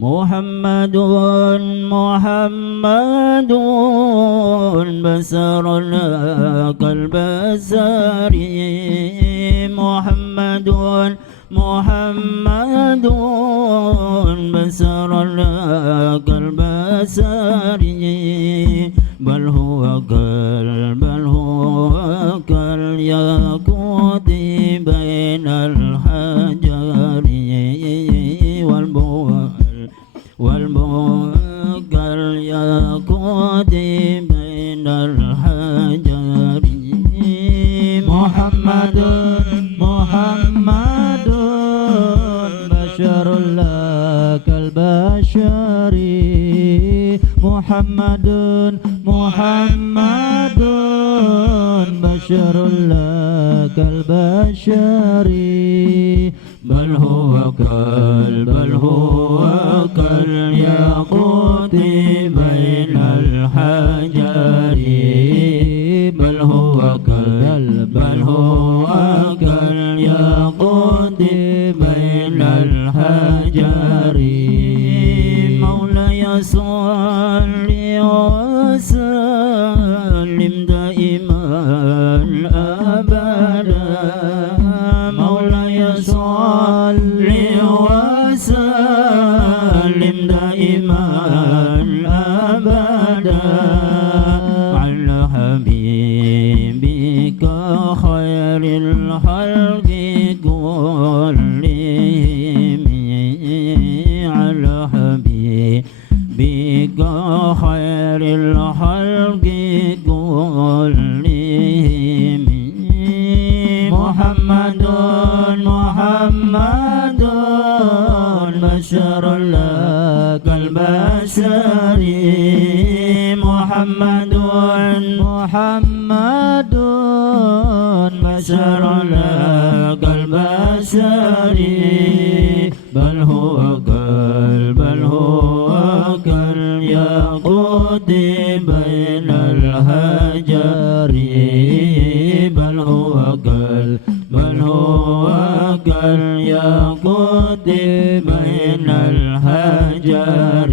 محمد محمد بشر كالبشر محمد محمد بشر كالبشر بل هو كالياقوت بين الحجر كالياقوت بين الحجر محمد محمد بشر لا كالبشر محمد محمد بشر لا كالبشر بل هو كالياقوت بين الحجر بل هو كالياقوت بين الحجر مولاي صل وسلم دائما أبدا مولاي صل وسلم دائما أبدا على حبيبك خير الخلق كلهم على حبيبك خير الخلق كلهم محمد محمد بشر لا كالبشر محمد محمد بشر لا كالبشر بل هو كالياقوت بين الحجر بل هو كالياقوت بين الحجر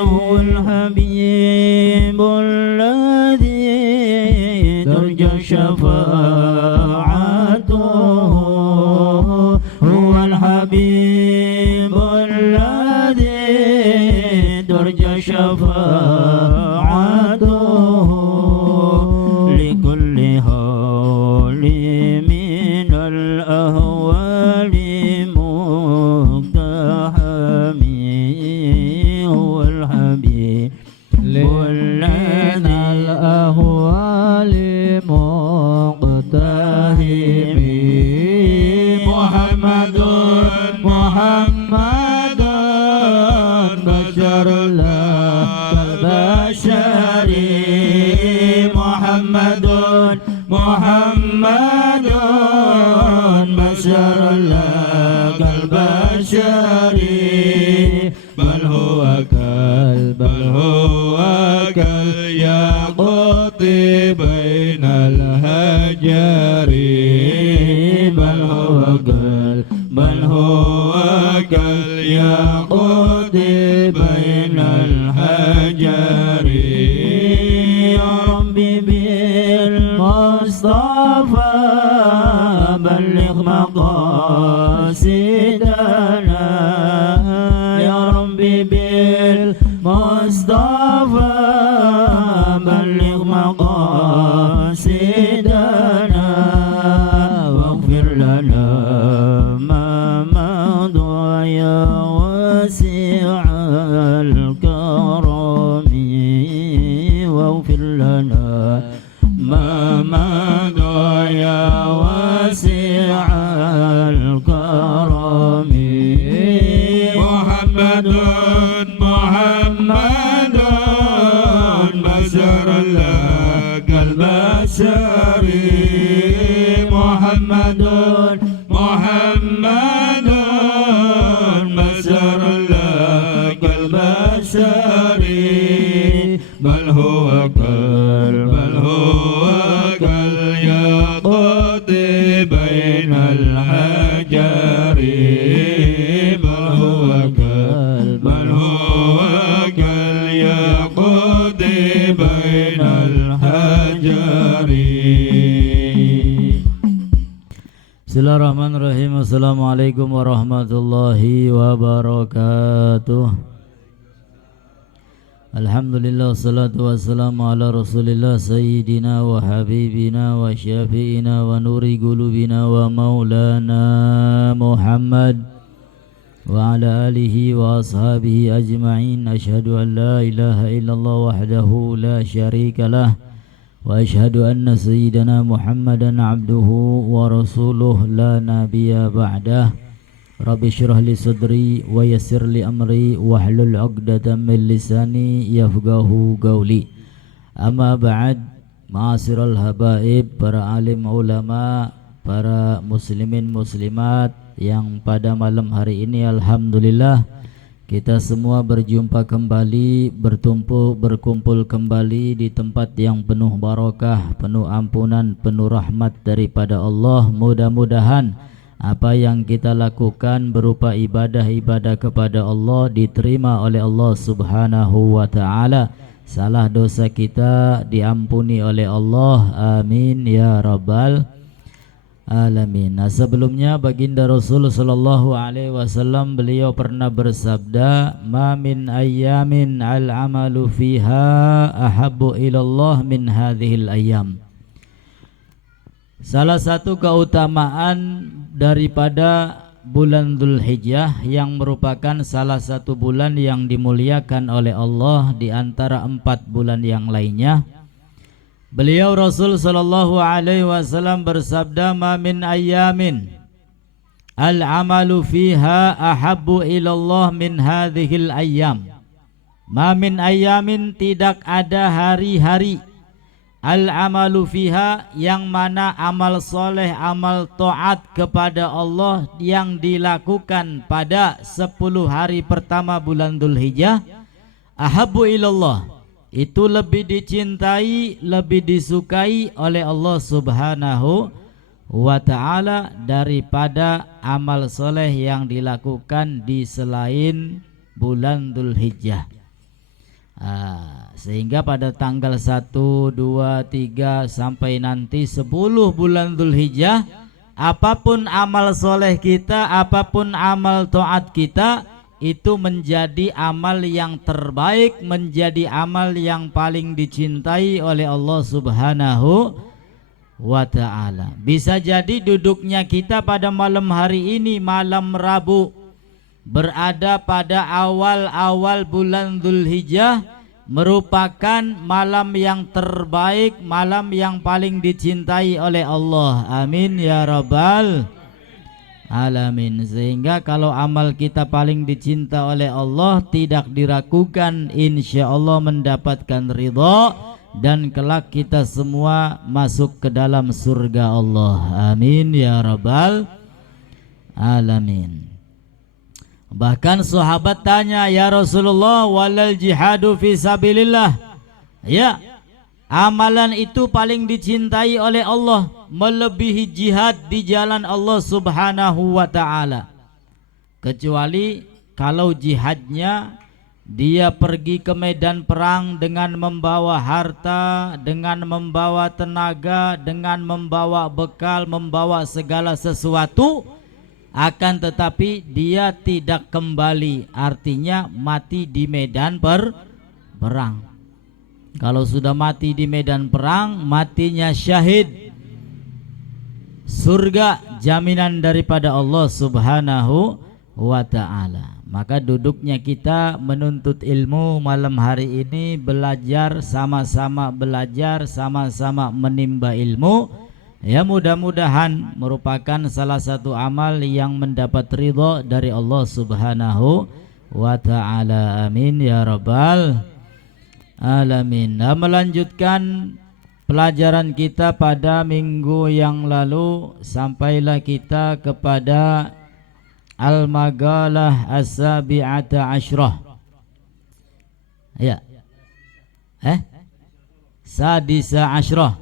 هو الحبيب الذي ترجى شفاعته هو الحبيب الذي ترجى شفاعته لكل هول من الأهوال مقتحم هو الحبيب من الأهوال مقتحم محمد محمد بشر لا كالبشر محمد محمد بشر لا كالبشر بل هو كالياقوت بين الحجر بل هو كالياقوت بين الحجر يا ربي بالمصطفى بلغ مقاصدنا يا ربي بالمصطفى بلغ مقاصدنا واغفر لنا ما مضى يا واسع الكرم واغفر لنا ما مضى يا واسع الكرم محمد محمد بشر لا كالبشر محمد محمد بشر لا كالبشر بل هو كالياقوت بين الحجر بل هو Bismillahirrahmanirrahim. Assalamualaikum warahmatullahi wabarakatuh. Alhamdulillah, salatu wassalamu ala rasulillah sayyidina wa habibina wa syafi'ina wa nuri qulubina wa maulana Muhammad wa ala alihi wa ashabihi ajma'in. Ashhadu an la ilaha illallah wahdahu la syarika lah wa ashhadu anna sayyidana Muhammadan abduhu wa rasuluh la nabiyya ba'dah. Rabbi syrah li sadri wa yassir li amri wahlul 'uqdatam min lisani yafqahu qawli. Amma ba'd, ma'asyiral habaib, para alim ulama, para muslimin muslimat yang pada malam hari ini alhamdulillah kita semua berjumpa kembali, berkumpul kembali di tempat yang penuh barakah, penuh ampunan, penuh rahmat daripada Allah. Mudah-mudahan apa yang kita lakukan berupa ibadah-ibadah kepada Allah diterima oleh Allah Subhanahu wa ta'ala. Salah dosa kita diampuni oleh Allah. Amin ya rabbal alamin. Nah, sebelumnya baginda Rasul sallallahu alaihi wasallam beliau pernah bersabda, "Ma min ayyamin al-amalu fiha ahabbu ilallah min hadhil ayyam." Salah satu keutamaan daripada bulan Dzulhijjah yang merupakan salah satu bulan yang dimuliakan oleh Allah di antara 4 bulan yang lainnya. Beliau Rasul sallallahu alaihi wasallam bersabda, "Ma min ayyamin al-amalu fiha ahabbu ilallah min hadhil ayyam." Ma min ayyamin, tidak ada hari-hari, al-amalu fiha yang mana amal soleh, amal taat kepada Allah yang dilakukan pada 10 hari pertama bulan Dzulhijjah, ahabbu ilallah, itu lebih dicintai, lebih disukai oleh Allah Subhanahu wa ta'ala daripada amal soleh yang dilakukan di selain bulan Dzulhijjah. Sehingga pada tanggal 1, 2, 3 sampai nanti 10 bulan Dzulhijjah, apapun amal soleh kita, apapun amal taat kita, itu menjadi amal yang terbaik, menjadi amal yang paling dicintai oleh Allah Subhanahu wa ta'ala. Bisa jadi duduknya kita pada malam hari ini, malam Rabu, berada pada awal-awal bulan Dzulhijjah, merupakan malam yang terbaik, malam yang paling dicintai oleh Allah. Amin ya rabbal alamin. Sehingga kalau amal kita paling dicinta oleh Allah, tidak diragukan insya Allah mendapatkan ridha, dan kelak kita semua masuk ke dalam surga Allah. Amin ya rabbal alamin. Bahkan sahabat tanya, "Ya Rasulullah, walal jihadu fi sabilillah?" Ya, amalan itu paling dicintai oleh Allah melebihi jihad di jalan Allah Subhanahu wa ta'ala, kecuali kalau jihadnya dia pergi ke medan perang dengan membawa harta, dengan membawa tenaga, dengan membawa bekal, membawa segala sesuatu, akan tetapi dia tidak kembali, artinya mati di medan perang. Kalau sudah mati di medan perang, matinya syahid, surga jaminan daripada Allah Subhanahu wa ta'ala. Maka duduknya kita menuntut ilmu malam hari ini, belajar, sama-sama belajar, sama-sama menimba ilmu, ya mudah-mudahan merupakan salah satu amal yang mendapat ridha dari Allah Subhanahu wa ta'ala. Amin ya rabbal alamin. Nah, melanjutkan pelajaran kita pada minggu yang lalu, sampailah kita kepada Al-Maqalah As-Sabi'ata Asyrah. Ya. Sadisa Asyrah.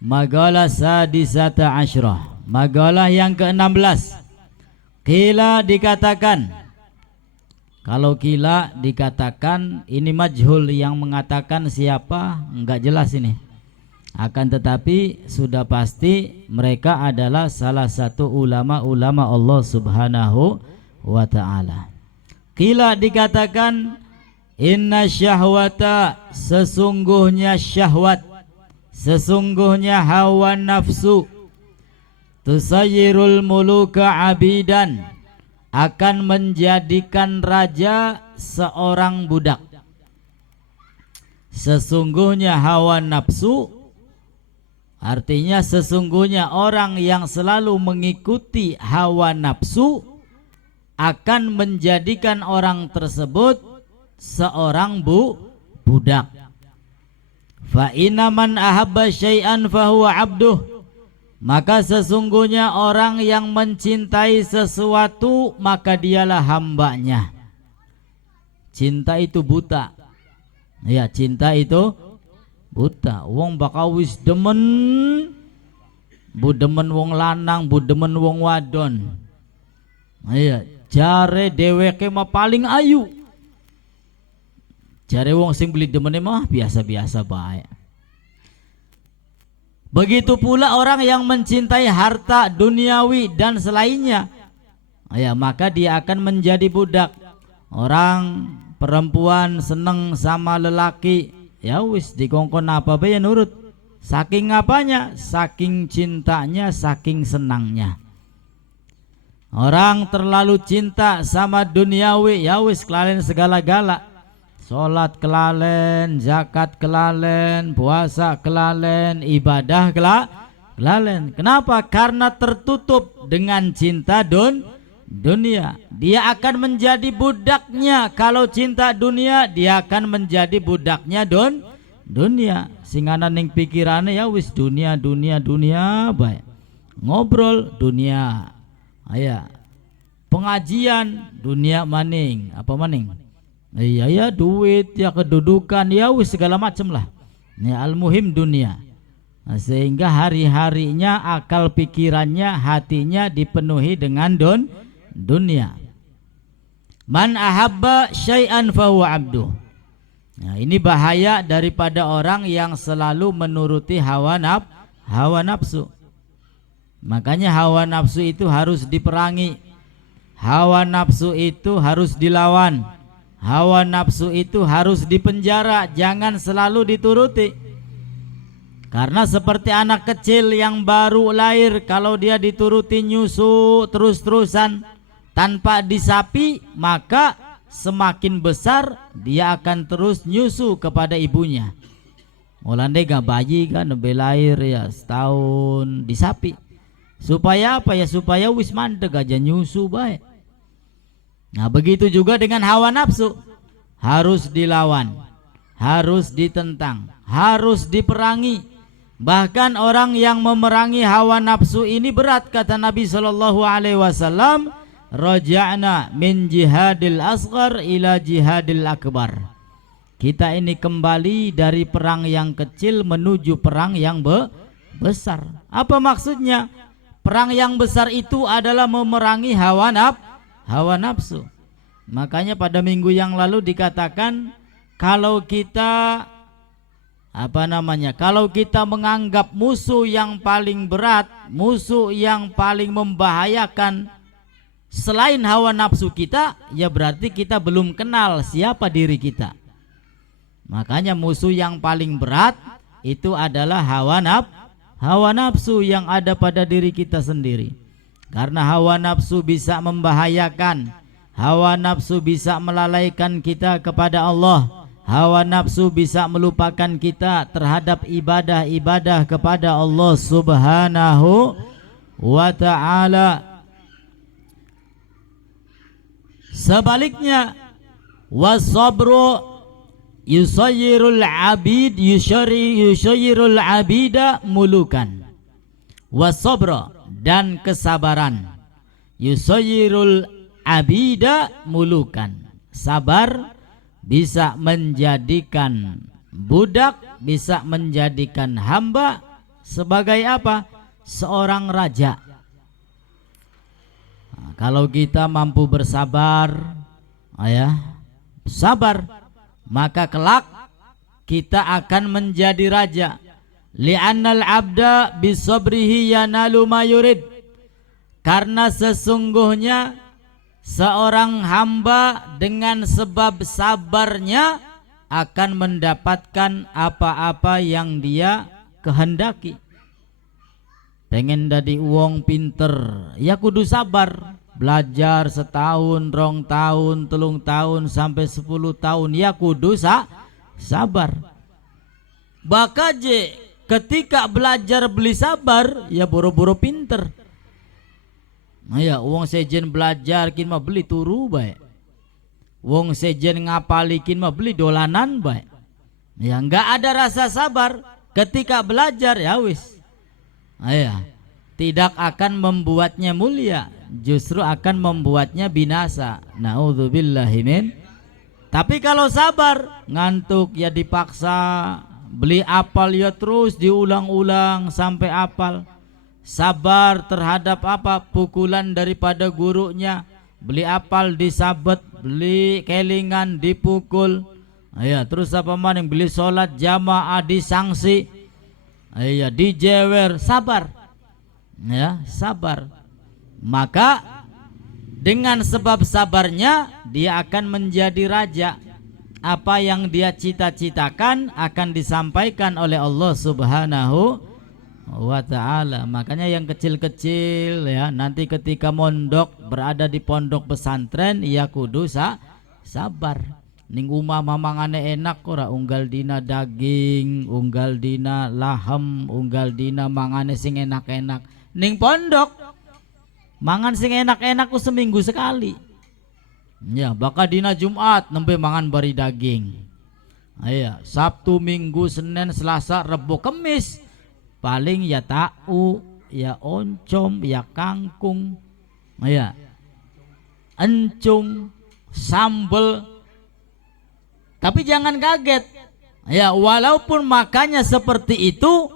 Maqalah Sadisata Asyrah. Maqalah yang ke-16. Qila dikatakan. Kalau qila dikatakan, ini majhul, yang mengatakan siapa enggak jelas ini. Akan tetapi sudah pasti mereka adalah salah satu ulama-ulama Allah Subhanahu wa ta'ala. Qila dikatakan inna syahwata, sesungguhnya syahwat, sesungguhnya hawa nafsu, tusayyirul muluka abidan, akan menjadikan raja seorang budak. Sesungguhnya hawa nafsu artinya sesungguhnya orang yang selalu mengikuti hawa nafsu akan menjadikan orang tersebut seorang budak. Fa inna man ahabba syai'an fahuwa abduh, maka sesungguhnya orang yang mencintai sesuatu maka dialah hambanya. Cinta itu buta. Ya, cinta itu buta. Wong bakal wis demen, bu demen wong lanang, bu demen wong wadon. Iya, jare dheweke mah paling ayu. Jare wong sing beli demene mah biasa-biasa bae. Begitu pula orang yang mencintai harta duniawi dan selainnya. Ya, maka dia akan menjadi budak. Orang perempuan seneng sama lelaki, ya wis dikongkon apa bae nurut. Saking apanya? Saking cintanya, saking senangnya. Orang terlalu cinta sama duniawi, ya wis kelalen segala-gala. Salat kelalen, zakat kelalen, puasa kelalen, ibadah kelalen. Kenapa? Karena tertutup dengan cinta dunia. Dia akan menjadi budaknya. Kalau cinta dunia, dia akan menjadi budaknya dunia. Singana ning pikirane ya wis dunia baik. Ngobrol dunia. Aya. Pengajian dunia maning. Apa maning? Iya ya, duit ya, kedudukan ya wis segala macam lah. Ini al-muhim dunia. Nah, sehingga hari-harinya akal pikirannya, hatinya dipenuhi dengan dunia. Man ahabba syai'an fahuwa abduh. Nah, ini bahaya daripada orang yang selalu menuruti hawa nafsu. Makanya hawa nafsu itu harus diperangi. Hawa nafsu itu harus dilawan. Hawa nafsu itu harus dipenjara, jangan selalu dituruti. Karena seperti anak kecil yang baru lahir, kalau dia dituruti nyusu terus-terusan tanpa disapi, maka semakin besar dia akan terus nyusu kepada ibunya. Mulane gak bayi kan lebih lahir ya setahun disapi. Supaya apa ya? Supaya wis mandeg aja nyusu baik. Nah, begitu juga dengan hawa nafsu. Harus dilawan, harus ditentang, harus diperangi. Bahkan orang yang memerangi hawa nafsu ini berat, kata Nabi SAW, raja'na min jihadil asghar ila jihadil akbar. Kita ini kembali dari perang yang kecil menuju perang yang besar. Apa maksudnya? Perang yang besar itu adalah memerangi hawa nafsu. Makanya pada minggu yang lalu dikatakan kalau kita kalau kita menganggap musuh yang paling berat, musuh yang paling membahayakan selain hawa nafsu kita, ya berarti kita belum kenal siapa diri kita. Makanya musuh yang paling berat itu adalah hawa nafsu yang ada pada diri kita sendiri. Karena hawa nafsu bisa membahayakan, hawa nafsu bisa melalaikan kita kepada Allah, hawa nafsu bisa melupakan kita terhadap ibadah-ibadah kepada Allah Subhanahu wa ta'ala. Sebaliknya, wasabru yusayyirul abida mulukan. Wasabru, dan kesabaran, yusayyirul abida mulukan. Sabar bisa menjadikan budak, bisa menjadikan hamba sebagai apa? Seorang raja. Nah, kalau kita mampu bersabar, sabar, maka kelak kita akan menjadi raja. li'annal abda bisabrihi yanalu ma yurid, karena sesungguhnya seorang hamba dengan sebab sabarnya akan mendapatkan apa-apa yang dia kehendaki. Pengen dadi uang pinter ya kudu sabar, belajar setahun, 2 tahun, 3 tahun sampai 10 tahun ya kudu sabar. Bakaje ketika belajar beli sabar ya boro-boro pinter. Nah ya uang sejen belajar kin mah beli turu baik, uang sejen ngapalikin mah beli dolanan baik. Ya nggak ada rasa sabar ketika belajar ya wis. Ya tidak akan membuatnya mulia, justru akan membuatnya binasa. Naudzubillahi min. Tapi kalau sabar, ngantuk ya dipaksa, beli apal ya terus diulang-ulang sampai apal. Sabar terhadap apa? Pukulan daripada gurunya. Beli apal disabet, beli kelingan dipukul. Ya, terus apa maning beli sholat jamaah disangsi. Ya, dijewer, sabar. Ya, sabar. Maka dengan sebab sabarnya dia akan menjadi raja. Apa yang dia cita-citakan akan disampaikan oleh Allah Subhanahu wa ta'ala. Makanya yang kecil-kecil ya nanti ketika mondok, berada di pondok pesantren, ya kudu sabar. Ning umah mamangane enak ora, unggal dina daging, unggal dina lahem, unggal dina mangane sing enak-enak. Ning pondok mangan sing enak-enak ku seminggu sekali. Ya, bakal dina Jumat nembe mangan bari daging. Aya, Sabtu, Minggu, Senin, Selasa, Rebo, Kemis paling ya tahu, ya oncom, ya kangkung. Aya. Encung, sambel. Tapi jangan kaget. Ya, walaupun makannya seperti itu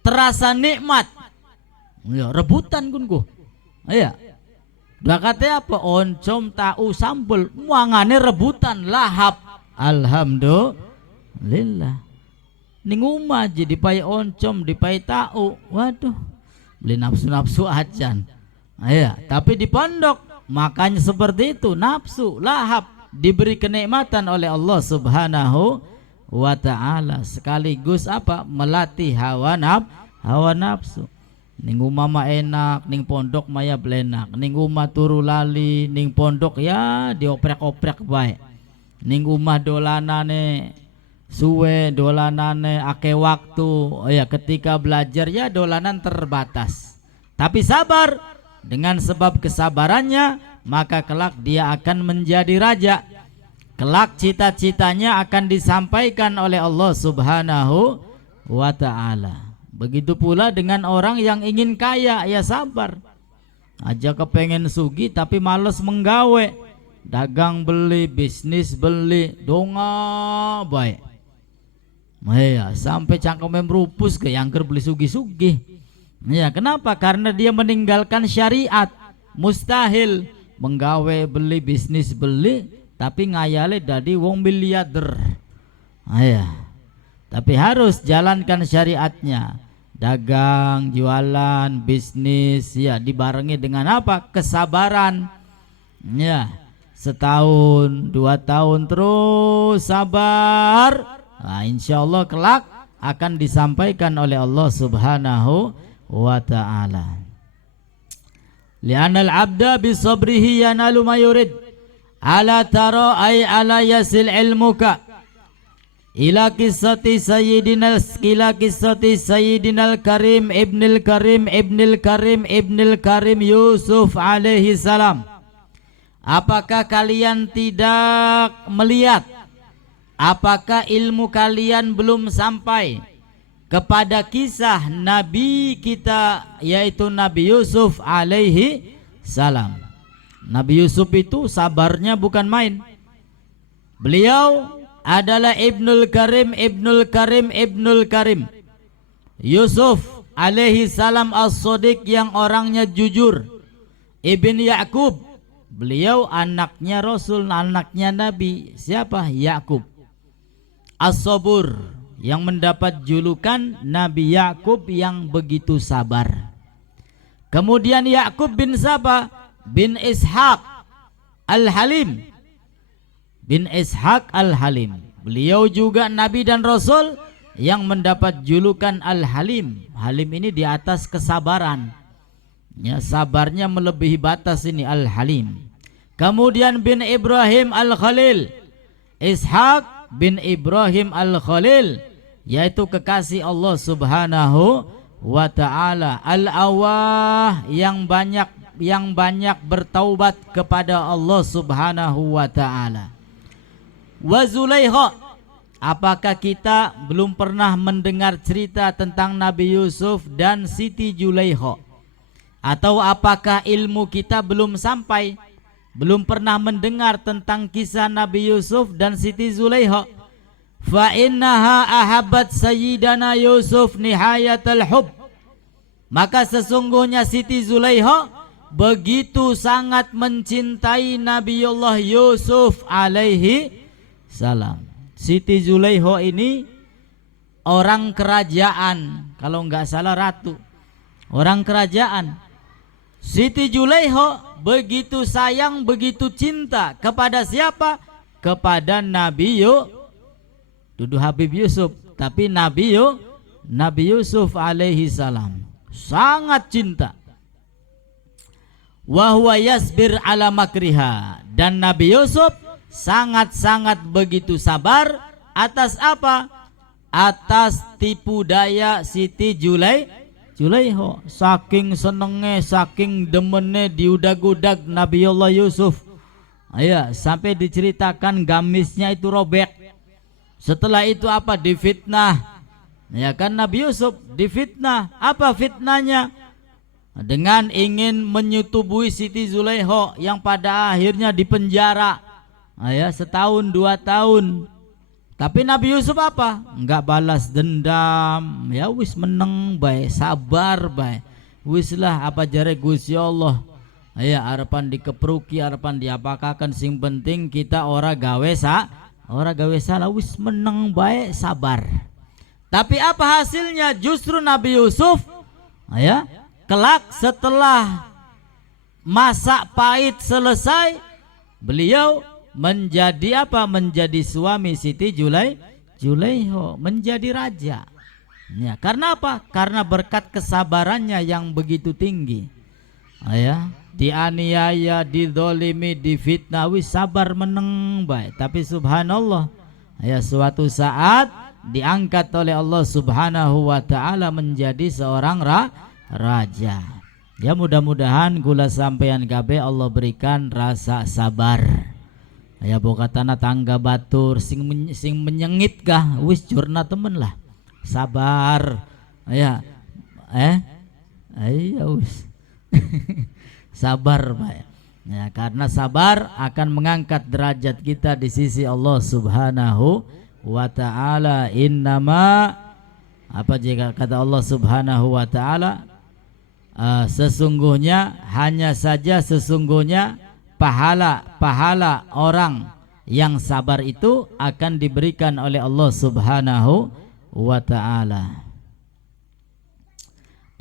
terasa nikmat. Ya, rebutan kunku. Aya. Bakatnya apa? Oncom, tahu, sambel, muangane rebutan, lahap. Alhamdulillah. Ning umah jadi pai oncom, dipai tahu. Waduh, beli nafsu-nafsu ajan. Ya, tapi di pondok makanya seperti itu, nafsu, lahap, diberi kenikmatan oleh Allah Subhanahu wa ta'ala, sekaligus apa? Melatih hawa nafsu. Ning umah mah enak, ning pondok maya belenak. Ning umah turu lali, ning pondok ya dioprek-oprek bae. Ning umah dolanane suwe, dolanane ake waktu. Oh ya, ketika belajar ya dolanan terbatas. Tapi sabar, dengan sebab kesabarannya maka kelak dia akan menjadi raja. Kelak cita-citanya akan disampaikan oleh Allah Subhanahu wa ta'ala. Begitu pula dengan orang yang ingin kaya, ya sabar. Aja kepengen sugi tapi males menggawe. Dagang beli, bisnis beli, donga baik. Ya, sampai cangkemnya merupus ke yangker beli sugi-sugi. Ya, kenapa? Karena dia meninggalkan syariat. Mustahil menggawe beli, bisnis beli, tapi ngayale dadi wong miliarder. Ya. Tapi harus jalankan syariatnya. Dagang, jualan, bisnis, ya dibarengi dengan apa? Kesabaran. Ya, 1 tahun, 2 tahun terus sabar. Nah, insya Allah kelak akan disampaikan oleh Allah Subhanahu wa ta'ala. Li'anal abda bisabrihi yanalu ma yurid. Ala tara ay ala yasil ilmuka ila kisati sayyidinal karim ibnil karim Yusuf alaihi salam. Apakah kalian tidak melihat, apakah ilmu kalian belum sampai kepada kisah Nabi kita, yaitu Nabi Yusuf alaihi salam. Nabi Yusuf itu sabarnya bukan main. Beliau adalah Ibnul Karim. Yusuf alaihi salam as-Sadiq yang orangnya jujur. Ibn Ya'qub, beliau anaknya Rasul, anaknya Nabi. Siapa? Ya'qub. As-Sabur, yang mendapat julukan Nabi Yakub yang begitu sabar. Kemudian Yakub bin siapa? Bin Ishaq Al-Halim. Bin Ishaq Al-Halim. Beliau juga Nabi dan Rasul yang mendapat julukan Al-Halim. Halim ini di atas kesabaran. Ya, sabarnya melebihi batas ini Al-Halim. Kemudian bin Ibrahim Al-Khalil. Ishaq bin Ibrahim Al-Khalil, yaitu kekasih Allah Subhanahu wa ta'ala. Al-Awwah, yang banyak bertaubat kepada Allah Subhanahu wa ta'ala. Wa Zulaikha, apakah kita belum pernah mendengar cerita tentang Nabi Yusuf dan Siti Zulaikha? Atau apakah ilmu kita belum sampai, belum pernah mendengar tentang kisah Nabi Yusuf dan Siti Zulaikha? Fa innaha ahabbat sayyidana Yusuf nihayatal hub, maka sesungguhnya Siti Zulaikha begitu sangat mencintai Nabiullah Yusuf alaihi salam. Siti Zulaikha ini orang kerajaan, kalau nggak salah ratu, orang kerajaan. Siti Zulaikha begitu sayang, begitu cinta kepada siapa? Kepada Nabi Dudu Habib Yusuf, tapi Nabi Yusuf alaihi salam. Sangat cinta. Wa huwa yasbir ala makriha, dan Nabi Yusuf sangat-sangat begitu sabar atas apa? Atas tipu daya Siti Zulaikha. Saking senenge, saking demene diudag-udag Nabiullah Yusuf. Ya, sampai diceritakan gamisnya itu robek. Setelah itu apa? Difitnah. Ya kan, Nabi Yusuf difitnah. Apa fitnahnya? Dengan ingin menyetubui Siti Zulaikha yang pada akhirnya dipenjara. Ya, 1-2 tahun. Tapi Nabi Yusuf apa? Enggak balas dendam. Ya wis meneng bae, sabar bae. Wis lah apa jare Gusti Allah. Ya harapan dikepruki, harapan diapakaken, sing penting kita ora gawe salah, wis meneng bae, sabar. Tapi apa hasilnya? Justru Nabi Yusuf ya kelak setelah masa pahit selesai, beliau menjadi apa? Menjadi suami Siti Zulaikha, menjadi raja. Ya, karena apa? Karena berkat kesabarannya yang begitu tinggi. Ya, dianiaya, didolimi, difitnah, wis sabar meneng baik. Tapi subhanallah, ya suatu saat diangkat oleh Allah Subhanahu wa ta'ala menjadi seorang raja. Ya mudah-mudahan kula sampeyan kabeh Allah berikan rasa sabar. Ya boga tanah tangga batur sing menyengit kah, wis jurna temen lah, sabar. Ya ayo wis sabar baik. Ya, karena sabar akan mengangkat derajat kita di sisi Allah Subhanahu wa ta'ala. Innama, apa jika kata Allah Subhanahu wa ta'ala, sesungguhnya, hanya saja sesungguhnya pahala orang yang sabar itu akan diberikan oleh Allah Subhanahu wa ta'ala.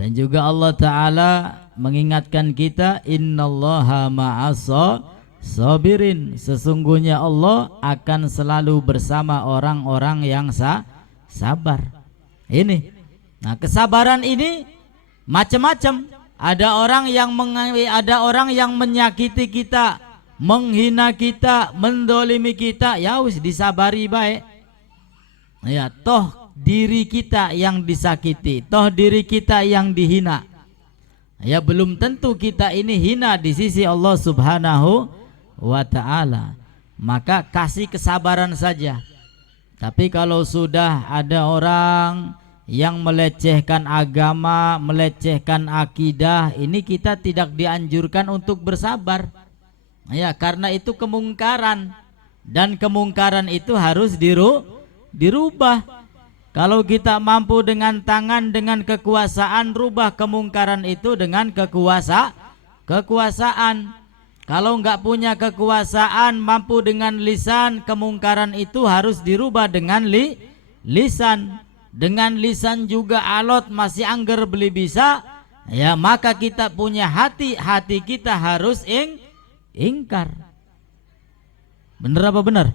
Dan juga Allah Ta'ala mengingatkan kita, innallaha ma'as sabirin, sesungguhnya Allah akan selalu bersama orang-orang yang sabar. Ini, nah kesabaran ini macam-macam. Ada orang yang menyakiti kita, menghina kita, mendolimi kita, ya wis disabari baik. Ya toh diri kita yang disakiti, toh diri kita yang dihina. Ya belum tentu kita ini hina di sisi Allah Subhanahu wa ta'ala. Maka kasih kesabaran saja. Tapi kalau sudah ada orang yang melecehkan agama, melecehkan akidah, ini kita tidak dianjurkan untuk bersabar. Ya, karena itu kemungkaran, dan kemungkaran itu harus dirubah. Kalau kita mampu dengan tangan, dengan kekuasaan, rubah kemungkaran itu dengan kekuasaan. Kalau enggak punya kekuasaan, mampu dengan lisan, kemungkaran itu harus dirubah dengan lisan. Dengan lisan juga alot masih angger beli bisa, ya maka kita punya hati, hati kita harus ingkar. Bener apa bener?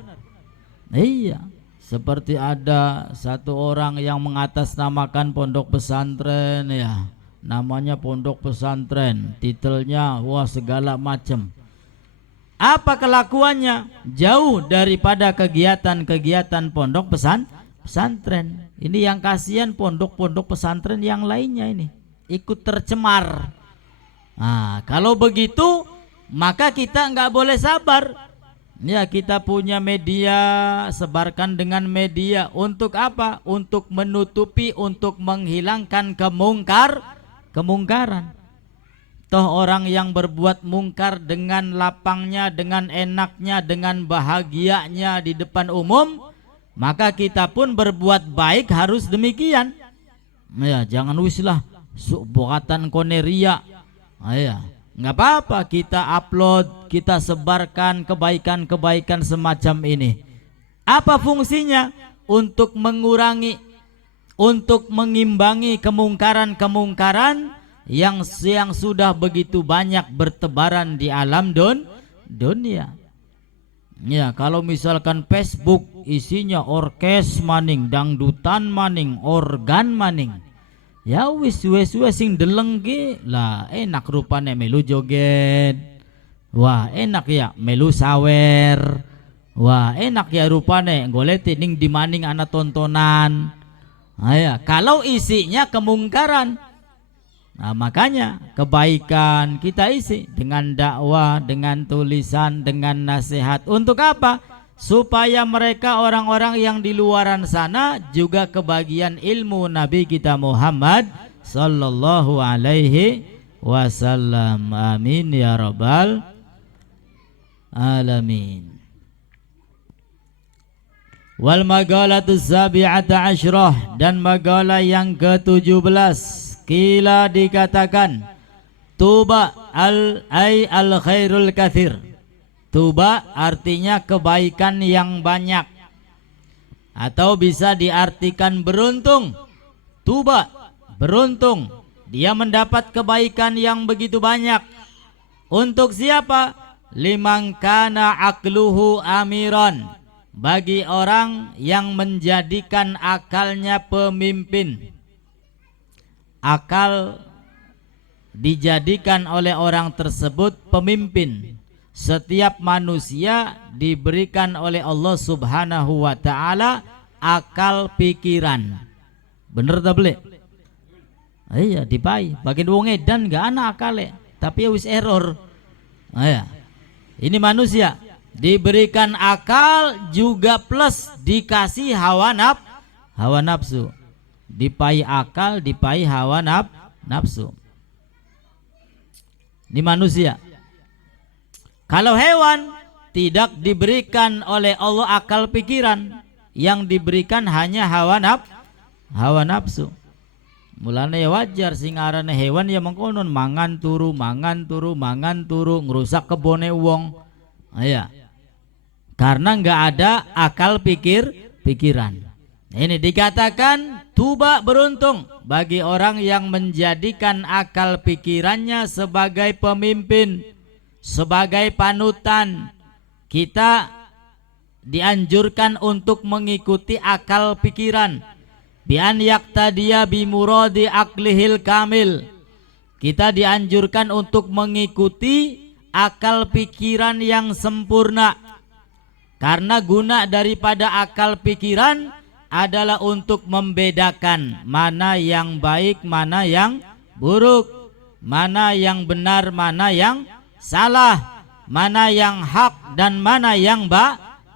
Iya. Seperti ada satu orang yang mengatasnamakan pondok pesantren, ya namanya pondok pesantren, titelnya wah segala macam. Apa kelakuannya? Jauh daripada kegiatan-kegiatan pondok pesantren. Ini yang kasihan pondok-pondok pesantren yang lainnya ini ikut tercemar. Nah, kalau begitu maka kita nggak boleh sabar. Ya, kita punya media, sebarkan dengan media. Untuk apa? Untuk menutupi, untuk menghilangkan kemungkaran. Toh orang yang berbuat mungkar dengan lapangnya, dengan enaknya, dengan bahagianya di depan umum, maka kita pun berbuat baik harus demikian. Ya, jangan wislah buatan koneria. Ya, nggak apa-apa kita upload, kita sebarkan kebaikan-kebaikan semacam ini. Apa fungsinya? Untuk mengurangi, untuk mengimbangi kemungkaran-kemungkaran yang sudah begitu banyak bertebaran di alam dunia. Ya, kalau misalkan Facebook isinya orkes maning, dangdutan maning, organ maning, ya wis sing deleng ki lah enak rupane melu joget. Wah, enak ya melu sawer. Wah, enak ya rupane goleti ning di maning ana tontonan. Ya, kalau isinya kemungkaran. Nah, makanya kebaikan kita isi dengan dakwah, dengan tulisan, dengan nasihat. Untuk apa? Supaya mereka orang-orang yang di luaran sana juga kebagian ilmu Nabi kita Muhammad sallallahu alaihi wasallam. Amin ya rabbal alamin. Wal magalatu sabi'ata asyrah, dan magalah yang ke-17. Kila dikatakan tuba al khairul kathir. Tuba artinya kebaikan yang banyak, atau bisa diartikan beruntung. Tuba beruntung, dia mendapat kebaikan yang begitu banyak. Untuk siapa? Liman kana akluhu amiran, bagi orang yang menjadikan akalnya pemimpin. Akal dijadikan oleh orang tersebut pemimpin. Setiap manusia diberikan oleh Allah Subhanahu wa ta'ala akal pikiran. Bener tak boleh? Iya, dipai bagian wong edan gak ana akale, tapi wis error. Iya. Ini manusia diberikan akal juga plus dikasih hawa nafsu. Dipai akal, dipai hawa nafsu. Ini manusia. Kalau hewan tidak diberikan oleh Allah akal pikiran, yang diberikan hanya hawa nafsu. Mulanya ya wajar sing arane hewan ya mengkonon mangan turu ngerusak kebone wong. Ya. Karena nggak ada akal pikiran. Ini dikatakan tuba beruntung bagi orang yang menjadikan akal pikirannya sebagai pemimpin, sebagai panutan. Kita dianjurkan untuk mengikuti akal pikiran. Bi an yaqtadiya bi muradi aqlihil kamil. Kita dianjurkan untuk mengikuti akal pikiran yang sempurna. Karena guna daripada akal pikiran adalah untuk membedakan mana yang baik, mana yang buruk, mana yang benar, mana yang salah, mana yang hak dan mana yang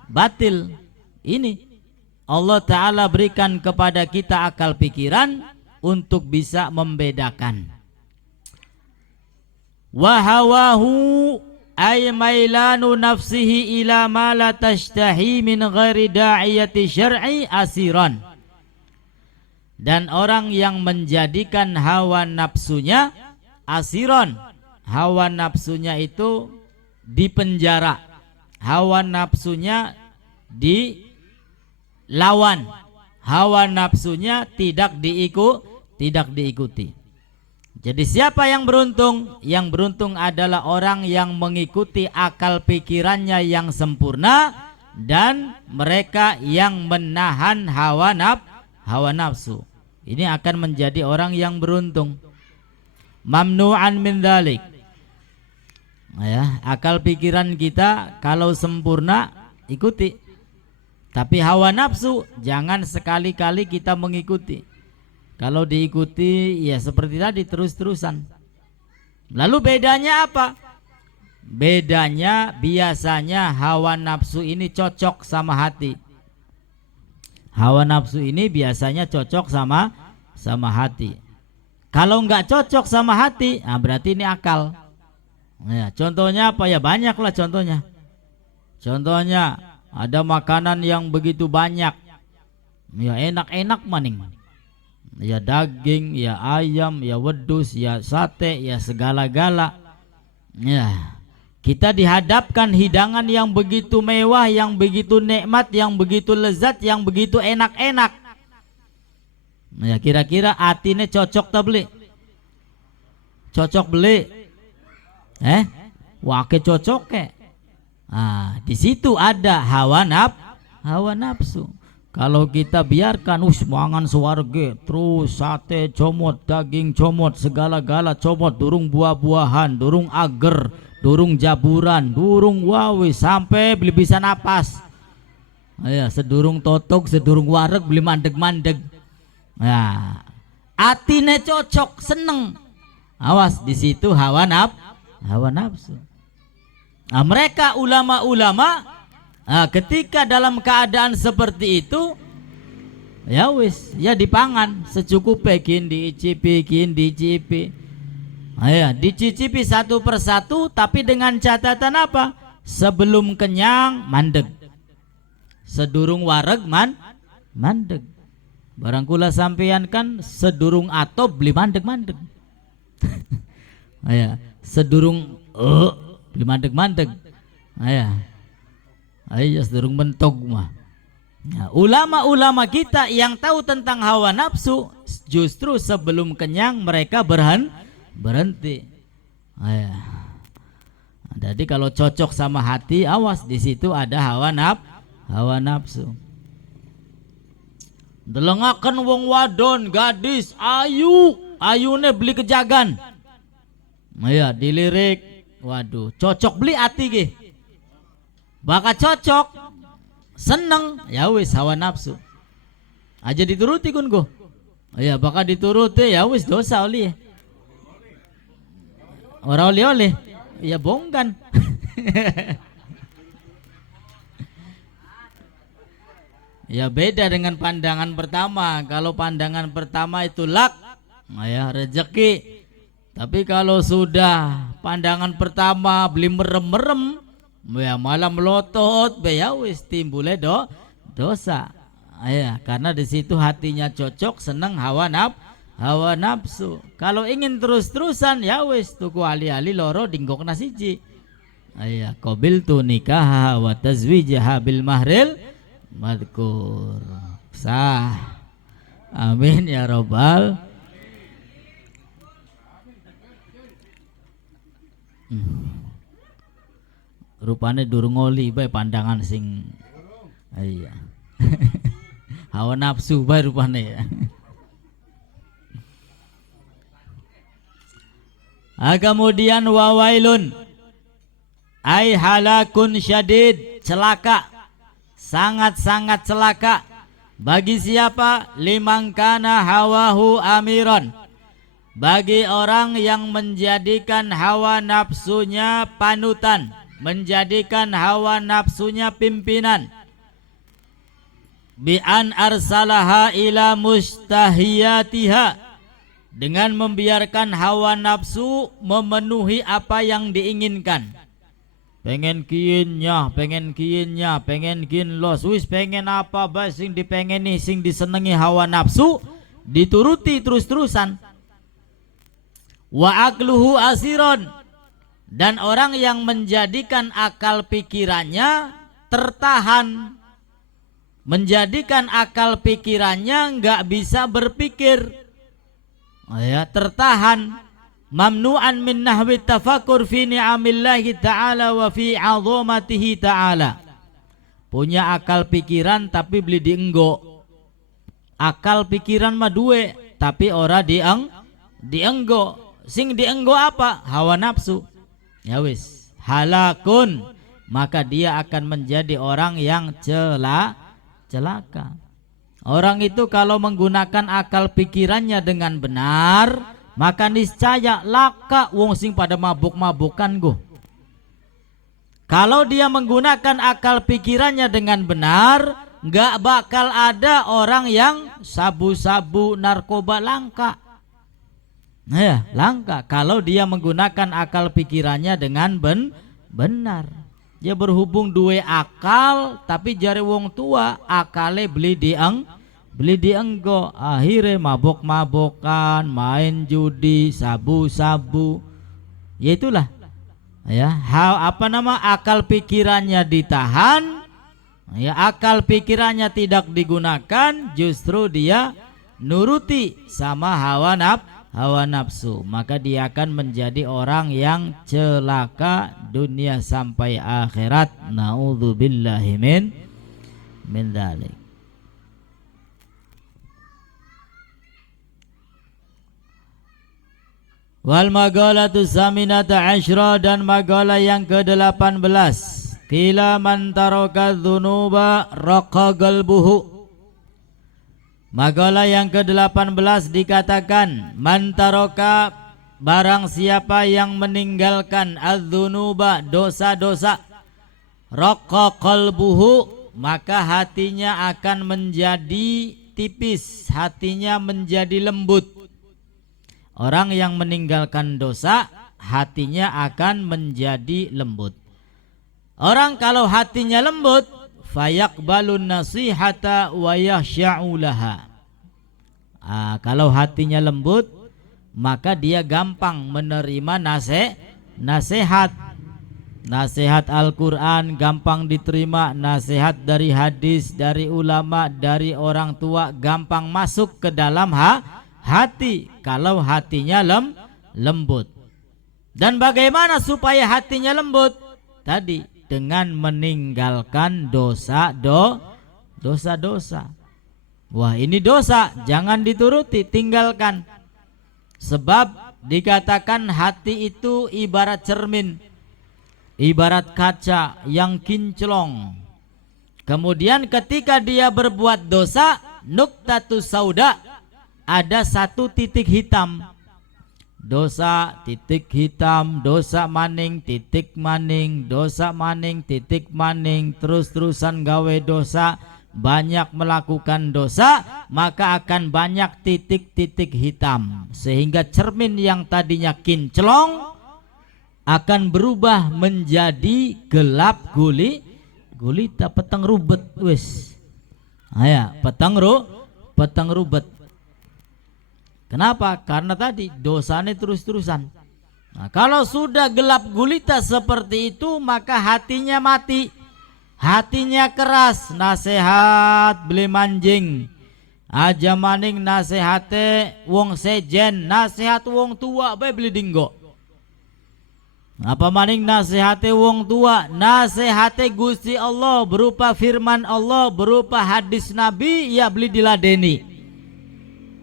batil. Ini Allah Ta'ala berikan kepada kita akal pikiran untuk bisa membedakan. Wa hawahu ay mailanu nafsihi ila ma la tashtahi min ghairi da'iyati syar'i asiran. Dan orang yang menjadikan hawa nafsunya asiran, hawa nafsunya itu dipenjara, hawa nafsunya dilawan, hawa nafsunya tidak diikuti. Jadi siapa yang beruntung? Yang beruntung adalah orang yang mengikuti akal pikirannya yang sempurna dan mereka yang menahan hawa nafsu. Ini akan menjadi orang yang beruntung. Mamnu'an min dzalik. Ya, akal pikiran kita kalau sempurna ikuti. Tapi hawa nafsu jangan sekali-kali kita mengikuti. Kalau diikuti ya seperti tadi terus-terusan. Lalu bedanya apa? Bedanya biasanya hawa nafsu ini cocok sama hati. Hawa nafsu ini biasanya cocok sama hati. Kalau nggak cocok sama hati, nah berarti ini akal. Ya, contohnya apa ya? Banyak lah contohnya. Contohnya ada makanan yang begitu banyak, ya enak-enak maning. Ya daging, ya ayam, ya wedus, ya sate, ya segala-gala. Ya, kita dihadapkan hidangan yang begitu mewah, yang begitu nikmat, yang begitu lezat, yang begitu enak-enak. Ya kira-kira atine cocok tak beli? Cocok beli? Wake cocok ke? Nah, di situ ada hawa nafsu. Kalau kita biarkan mangan suwarge terus sate comot, daging comot, segala-gala comot, durung buah-buahan, durung ager, durung jaburan, durung wawi sampai beli bisa napas. Ya, sedurung totok, sedurung wareg beli mandeg-mandeg. Nah, atine cocok, seneng. Awas di situ hawa nafsu. Nah, mereka ulama-ulama ketika dalam keadaan seperti itu ya wis ya dipangan secukupnya, kin dicipi. Ya, dicicipi satu persatu, tapi dengan catatan apa? Sebelum kenyang mandeg, sedurung wareg mandeg. Barangkula sampeyan kan sedurung atop beli mandeg. Ya, sedurung beli mandeg. Ya. Ayo sedurung mentok mah. Nah, ulama-ulama kita yang tahu tentang hawa nafsu justru sebelum kenyang mereka berhenti. Nah, jadi kalau cocok sama hati, awas di situ ada hawa nafsu. Delengaken wong wadon gadis ayune beli kejagan. Ya dilirik, waduh cocok beli hati ge. Bakal cocok, seneng, ya wis hawa nafsu. Aja dituruti kun go. Ya bakal dituruti ya wis dosa oli. Orang oleh ya bongkan. Ya beda dengan pandangan pertama. Kalau pandangan pertama itu lak, ya rezeki. Tapi kalau sudah pandangan pertama beli merem-merem, ya malah melotot, ya wis timbulnya dosa. Ya, karena di situ hatinya cocok, seneng hawa nafsu. Kalau ingin terus-terusan ya wis tuku ali-ali loro dinggokna siji. Ya, qabiltu nikah wa tazwijaha bil mahril madkur. Sah. Amin ya robbal. Rupane durung ngoli bae pandangan sing iya. Hawa nafsu bae rupane ya. Kemudian wawailun ai halakun syadid, celaka, sangat-sangat celaka bagi siapa? Liman kana hawahu amiran, bagi orang yang menjadikan hawa nafsunya panutan, menjadikan hawa nafsunya pimpinan. Bi an arsalaha ila mustahiyatiha, dengan membiarkan hawa nafsu memenuhi apa yang diinginkan. Pengen kiinnya, pengen kin los, wis pengen apa bae sing dipengeni, sing disenengi hawa nafsu dituruti terus-terusan. Wa akluhu asiron, dan orang yang menjadikan akal pikirannya tertahan, menjadikan akal pikirannya nggak bisa berpikir, ya, tertahan. Mamnu'an min nahwi tafakur fi ni'amillahi ta'ala wa fi 'azamatihi ta'ala. Punya akal pikiran tapi beli dienggo. Akal pikiran mah duwe tapi ora dienggo. Sing dienggo apa? Hawa nafsu. Ya wis, halakun, maka dia akan menjadi orang yang celaka. Orang itu kalau menggunakan akal pikirannya dengan benar, maka niscaya laka wong sing pada mabuk-mabukan go. Kalau dia menggunakan akal pikirannya dengan benar, nggak bakal ada orang yang sabu-sabu narkoba langka. Nah ya, langka kalau dia menggunakan akal pikirannya dengan benar. Dia berhubung duwe akal tapi jari wong tua akale beli dienggo, akhirnya mabok-mabokan, main judi, sabu-sabu. Ya itulah, ya, akal pikirannya ditahan, ya, akal pikirannya tidak digunakan, justru dia nuruti sama hawa nafsu, maka dia akan menjadi orang yang celaka dunia sampai akhirat. Naudzubillahi min dzalik. Wal magalatu saminata asyra, dan magalah yang ke-18. Qila man taraka dzunuba raqa qalbuhu. Magalah yang ke-18 dikatakan, man taraka, barang siapa yang meninggalkan adzunuba, dosa-dosa, raqa qalbuhu, maka hatinya akan menjadi tipis, hatinya menjadi lembut. Orang yang meninggalkan dosa, hatinya akan menjadi lembut. Orang kalau hatinya lembut, fayaqbalun nasihata wa yahsya'u laha. Kalau hatinya lembut, maka dia gampang menerima nasihat. Nasihat Al-Quran gampang diterima, nasihat dari hadis, dari ulama, dari orang tua gampang masuk ke dalam hati kalau hatinya lembut. Dan bagaimana supaya hatinya lembut? Tadi dengan meninggalkan dosa-dosa. Wah, ini dosa, jangan dituruti, tinggalkan. Sebab dikatakan hati itu ibarat cermin, ibarat kaca yang kinclong. Kemudian ketika dia berbuat dosa, nuktatus sauda, ada satu titik hitam. Dosa titik hitam, dosa maning titik maning, dosa maning titik maning, terus-terusan gawe dosa, banyak melakukan dosa, maka akan banyak titik-titik hitam, sehingga cermin yang tadinya kinclong akan berubah menjadi gelap gulita, peteng rubet wis. Aya, peteng rubet. Kenapa? Karena tadi dosanya terus-terusan. Nah, kalau sudah gelap gulita seperti itu, maka hatinya mati, hatinya keras. Nasihat beli manjing, aja maning nasihate wong sejen, nasihat wong tua bae beli dinggo. Apa maning nasihate wong tua, nasihate Gusti Allah berupa firman Allah, berupa hadis Nabi, ya beli diladeni.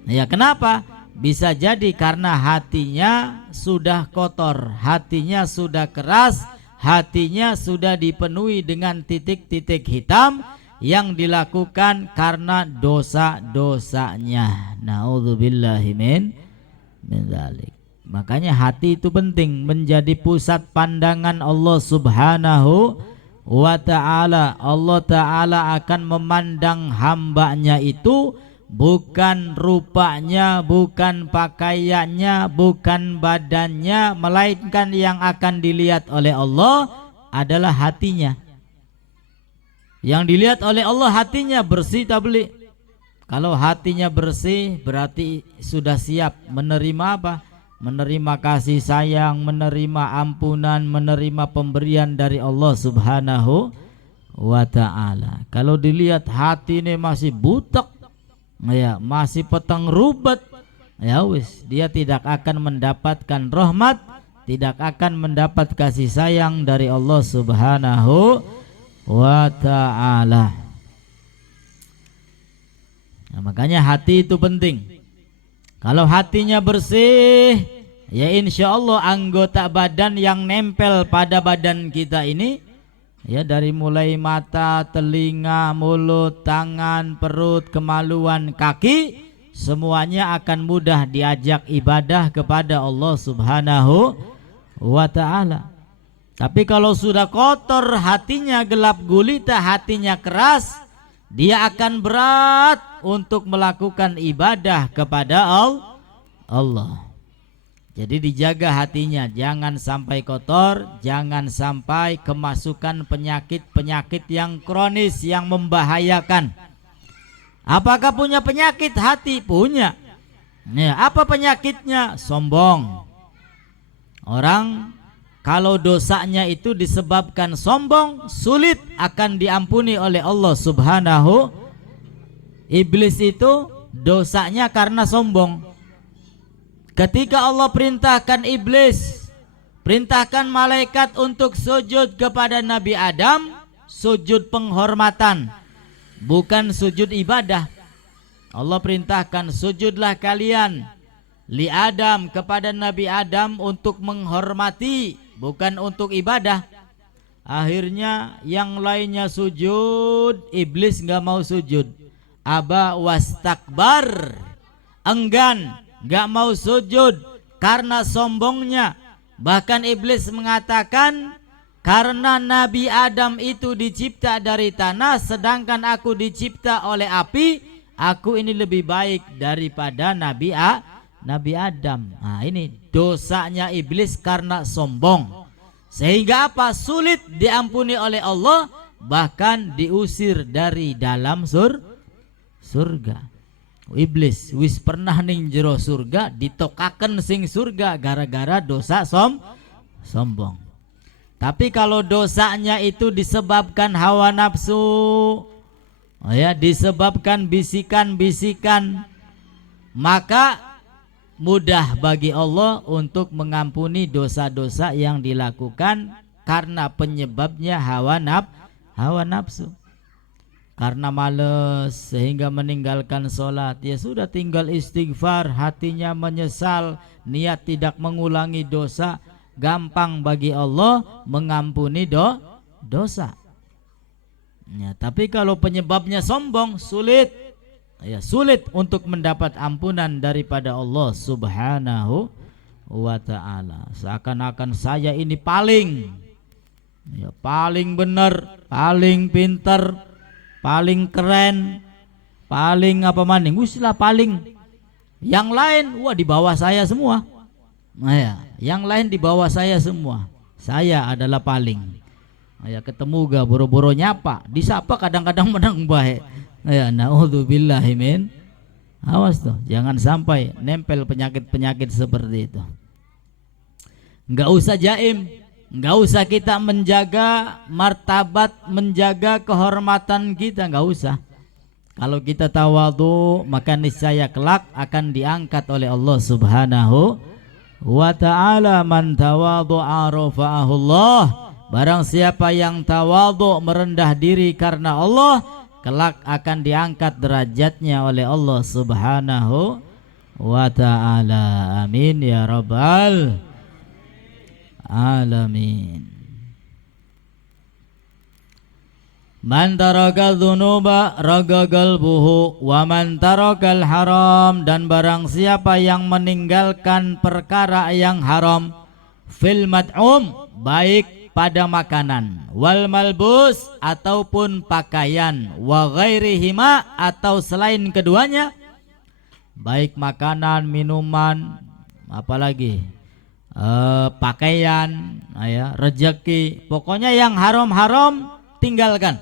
Ya kenapa? Bisa jadi karena hatinya sudah kotor, hatinya sudah keras, hatinya sudah dipenuhi dengan titik-titik hitam yang dilakukan karena dosa-dosanya. Naudzubillahi min dzalik. Makanya hati itu penting, menjadi pusat pandangan Allah Subhanahu wa ta'ala. Allah ta'ala akan memandang hambanya itu bukan rupanya, bukan pakaiannya, bukan badannya, melainkan yang akan dilihat oleh Allah adalah hatinya. Yang dilihat oleh Allah hatinya bersih tak beli. Kalau hatinya bersih berarti sudah siap menerima apa? Menerima kasih sayang, menerima ampunan, menerima pemberian dari Allah Subhanahu wa ta'ala. Kalau dilihat hati ini masih butek, ya, masih peteng rubet, ya wis, dia tidak akan mendapatkan rahmat, tidak akan mendapat kasih sayang dari Allah Subhanahu wa ta'ala. Nah, makanya hati itu penting. Kalau hatinya bersih, ya insya Allah anggota badan yang nempel pada badan kita ini, ya, dari mulai mata, telinga, mulut, tangan, perut, kemaluan, kaki, semuanya akan mudah diajak ibadah kepada Allah Subhanahu wa ta'ala. Tapi kalau sudah kotor hatinya, gelap gulita, hatinya keras, dia akan berat untuk melakukan ibadah kepada Allah. Jadi dijaga hatinya, jangan sampai kotor, jangan sampai kemasukan penyakit-penyakit yang kronis yang membahayakan. Apakah punya penyakit hati? Punya. Ya, apa penyakitnya? Sombong. Orang kalau dosanya itu disebabkan sombong, sulit akan diampuni oleh Allah Subhanahu. Iblis itu dosanya karena sombong. Ketika Allah perintahkan iblis, perintahkan malaikat untuk sujud kepada Nabi Adam, sujud penghormatan, bukan sujud ibadah. Allah perintahkan sujudlah kalian li Adam, kepada Nabi Adam untuk menghormati, bukan untuk ibadah. Akhirnya yang lainnya sujud, iblis nggak mau sujud. Aba wastakbar, enggan, gak mau sujud karena sombongnya. Bahkan iblis mengatakan, karena Nabi Adam itu dicipta dari tanah, sedangkan aku dicipta oleh api, aku ini lebih baik daripada Nabi Adam. Nah, ini dosanya iblis karena sombong, sehingga apa? Sulit diampuni oleh Allah, bahkan diusir dari dalam surga. Iblis wis pernah ning jero surga, ditokaken sing surga gara-gara dosa sombong. Tapi kalau dosanya itu disebabkan hawa nafsu, ya, disebabkan bisikan-bisikan, maka mudah bagi Allah untuk mengampuni dosa-dosa yang dilakukan karena penyebabnya hawa nafsu. Karena malas sehingga meninggalkan sholat, ya sudah, tinggal istighfar, hatinya menyesal, niat tidak mengulangi dosa, gampang bagi Allah mengampuni dosa. Ya, tapi kalau penyebabnya sombong, sulit, ya, sulit untuk mendapat ampunan daripada Allah Subhanahu wa ta'ala. Seakan-akan saya ini paling, ya, paling benar, paling pintar, paling keren, paling apa maning, wisilah paling. Yang lain, wah, di bawah saya semua. Nah, ya, yang lain di bawah saya semua. Saya adalah paling. Nah, ya, ketemu gak boro-boro nyapa, disapa kadang-kadang menang baik. Nah, ya, naudzubillahi min. Awas tuh, jangan sampai nempel penyakit-penyakit seperti itu. Enggak usah jaim. Enggak usah kita menjaga martabat, menjaga kehormatan kita, enggak usah. Kalau kita tawadhu, maka niscaya kelak akan diangkat oleh Allah Subhanahu wa ta'ala. Man tawadhu'a rafa'ahu Allah. Barang siapa yang tawadhu, merendah diri karena Allah, kelak akan diangkat derajatnya oleh Allah Subhanahu wa ta'ala. Amin ya rabbal alamin. Man taraka dzunuba raga qalbuhu wa man tarakal haram. Dan barang siapa yang meninggalkan perkara yang haram, fil mat'um, baik pada makanan, wal malbus, ataupun pakaian, wa ghairihima, atau selain keduanya, baik makanan, minuman, apalagi pakaian, ya, rezeki, pokoknya yang haram-haram tinggalkan.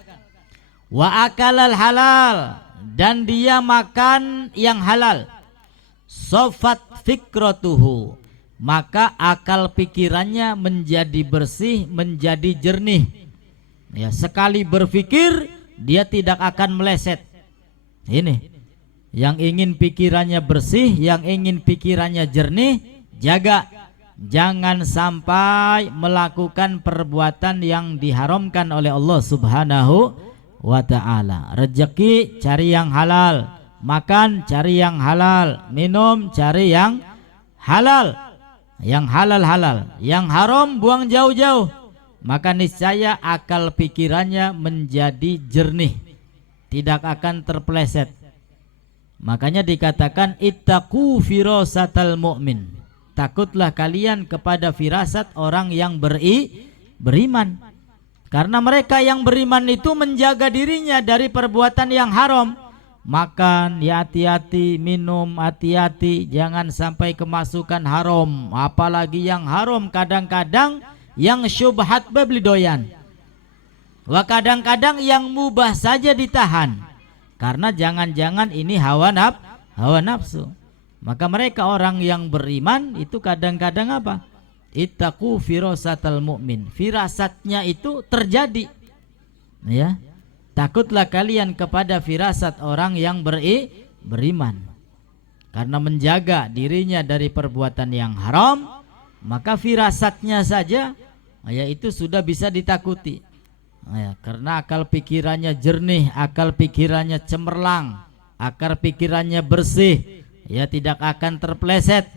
Wa akalal halal, dan dia makan yang halal. Sofat fikratuhu, maka akal pikirannya menjadi bersih, menjadi jernih. Ya, sekali berpikir dia tidak akan meleset. Ini yang ingin pikirannya bersih, yang ingin pikirannya jernih, jaga jangan sampai melakukan perbuatan yang diharamkan oleh Allah Subhanahu wa ta'ala. Rezeki cari yang halal, makan cari yang halal, minum cari yang halal, yang halal-halal, yang haram buang jauh-jauh. Maka niscaya akal pikirannya menjadi jernih, tidak akan terpeleset. Makanya dikatakan ittaqu firasatal mu'min. Takutlah kalian kepada firasat orang yang beriman. Karena mereka yang beriman itu menjaga dirinya dari perbuatan yang haram. Makan ya hati-hati, minum hati-hati, jangan sampai kemasukan haram. Apalagi yang haram kadang-kadang yang syubhat beli doyan. Wah, kadang-kadang yang mubah saja ditahan. Karena jangan-jangan ini hawa nafsu. Maka mereka orang yang beriman itu kadang-kadang apa? Ittaqu firasatal mu'min. Firasatnya itu terjadi. Ya. Takutlah kalian kepada firasat orang yang beriman. Karena menjaga dirinya dari perbuatan yang haram, maka firasatnya saja itu sudah bisa ditakuti. Karena akal pikirannya jernih, akal pikirannya cemerlang, akal pikirannya bersih, ya tidak akan terpeleset.